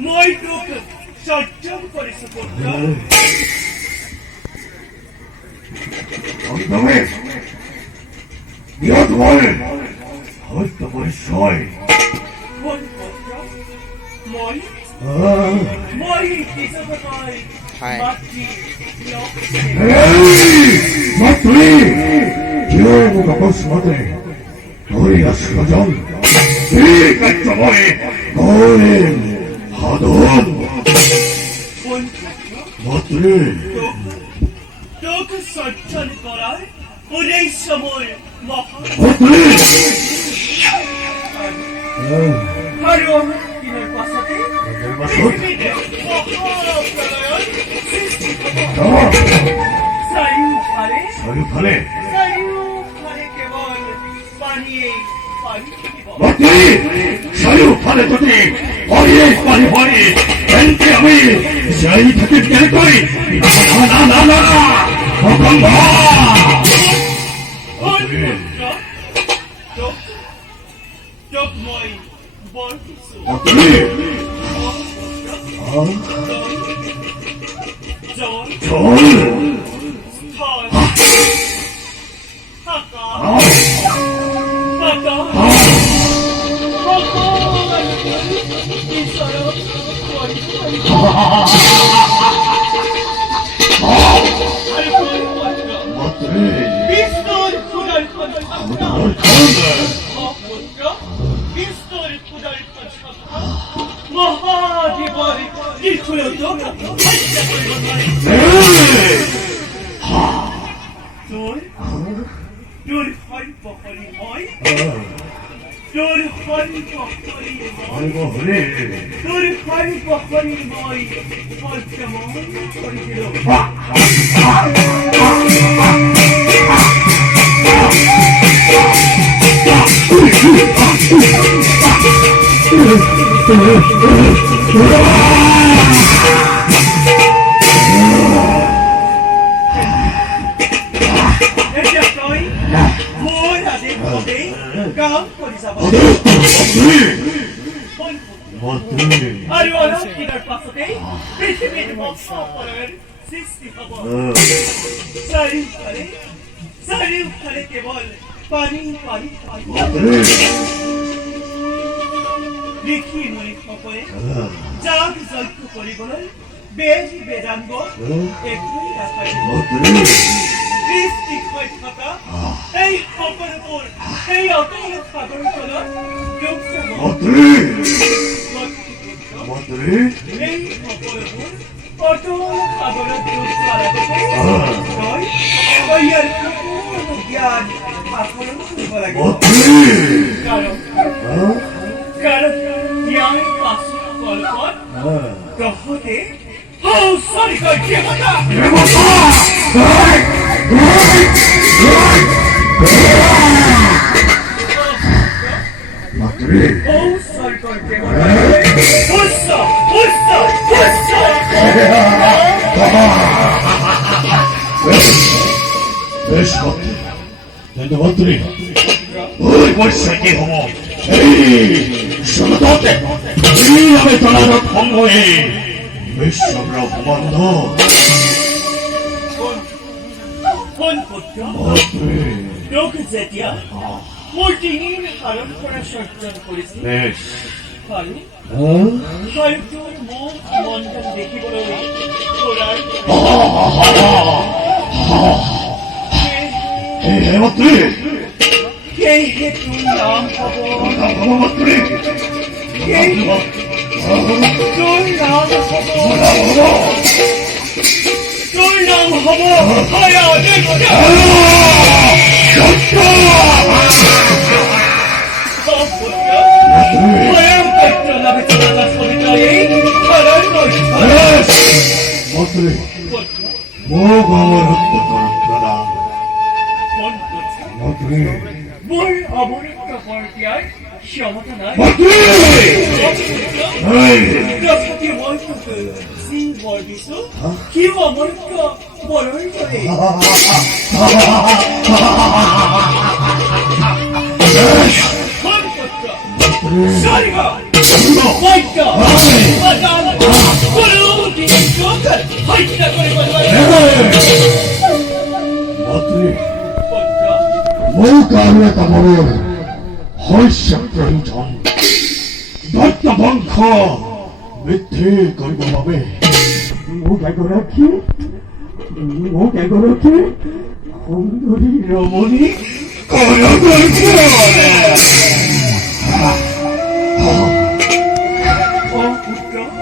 মই তোক সজ্জন কৰিছো পুত্ৰ তোকে সজ্জন করার উদ্দেশ্য মোৰ আৰু দিনৰ পাছতে চাৰিওফালে কেৱল পানীয়ে পানী চাৰিওফালে যদি পানী পানী তেন্তে আমি যাই থাকিম কেনেকৈ মই বৰ চাৰিওফালে কেৱল পানী পানী দেখি মনিসকলে যাগ যজ্ঞ কৰিবলৈ বেজ বেদাংগ একোৱেই নাথাকিব সৃষ্টি হৈ থকা এই সকলোবোৰ এই অতল সাগৰৰ তলত এই সকলোবোৰ অতল সাগৰত ডুব যোৱাৰ আগতে ইয়াৰ সম্পূৰ্ণ জ্ঞান আহৰণ কৰিব লাগিব কাৰণ ইয়াৰ পাছৰ কল্পত তহঁতে ঔষধিকৰ দেৱতা ঔষধিকৰ দেৱতা বেশ কিন্তু মন্ত্রী ওই বর্ষা কি হব শুনতে আমি তোলার ভঙ্গ হয়ে বিশ্বব্র বন্ধ তোকে যেতিয়া মোৰ ডিঙিৰ সাৰণ কৰা সৰ্জন কৰিছিল হয়তো মোৰ মনটো দেখিবলৈ এই তোৰ নাম হব তোৰ নাম হব 뭘 어머니가 벌기할 시험하다 날 মন্ত্রী এই, 사기 월드크 신 월비수 기후 어머니가 뭐를 거래 소리가 뭐니까 맞아 그러기 좋다 하이다 거래 মন্ত্রী 뭐니까 মৌকারে তামর হইছে প্রয়োজন দত্তবংশ মিথ্যে কৰিব বাবে মোক এগৰাকী সুন্দৰী ৰমণী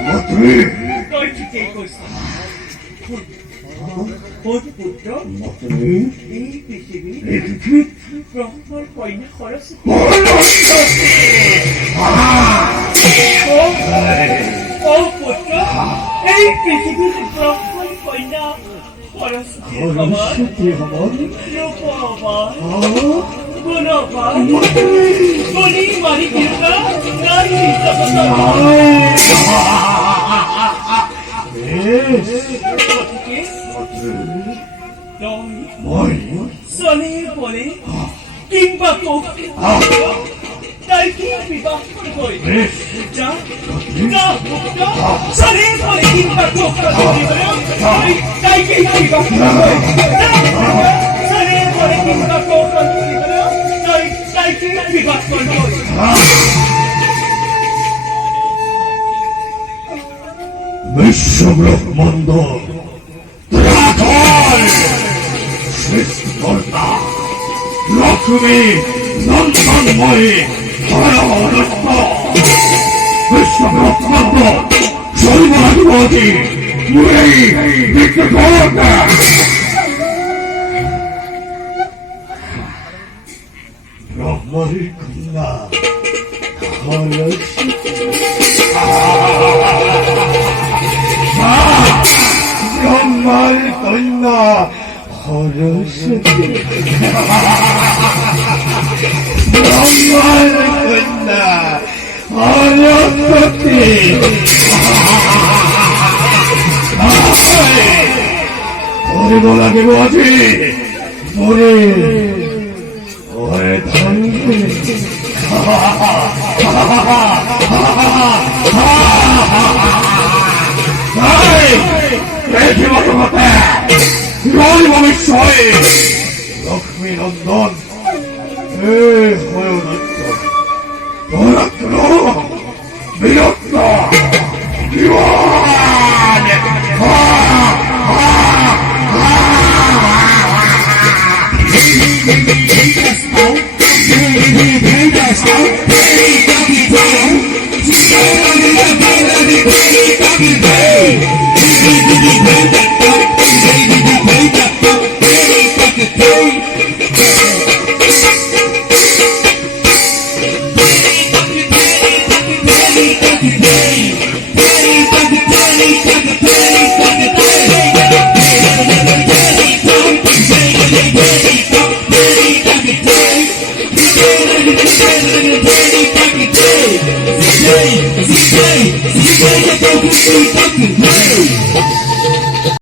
মন্ত্রী 너희 주제에 있고 있어 어디 보자 মন্ত্রী 이 비시비 브라হ্মণ 거인이 걸었을 때 보자 이 비시비 브라হ্মণ 거인이 걸었을 때 가만 হরস্বতী হমন 봐봐 보나봐 손이 많이 길까? 날이 있어서 어떻게? 너희 মই 써니 보니 킹받고 날 킹비가 거의 자 써니 보니 킹받고 날 킹비가 써니 보니 킹받고 날 킹비가 거의 বিশ্বব্রহ্মাণ্ড ত্রাটল সৃষ্টিকর্তা লক্ষ্মী নন্দনময়ী হরদত্ত বিশ্বব্রহ্মাণ্ড সর্বাধিপতি মুরৈ বিক্রমকর্তা ব্রহ্মর কন্যা হরস্বতী ব্রহ্মর কন্যা হরস্বতী ব্রহ্মর কন্যা হরস্বতী ধরিব লাগিব আজি ওরে ওরে ধনকে লক্ষ্মী নন্দন হে হরদত্ত বিরক্ত Hey!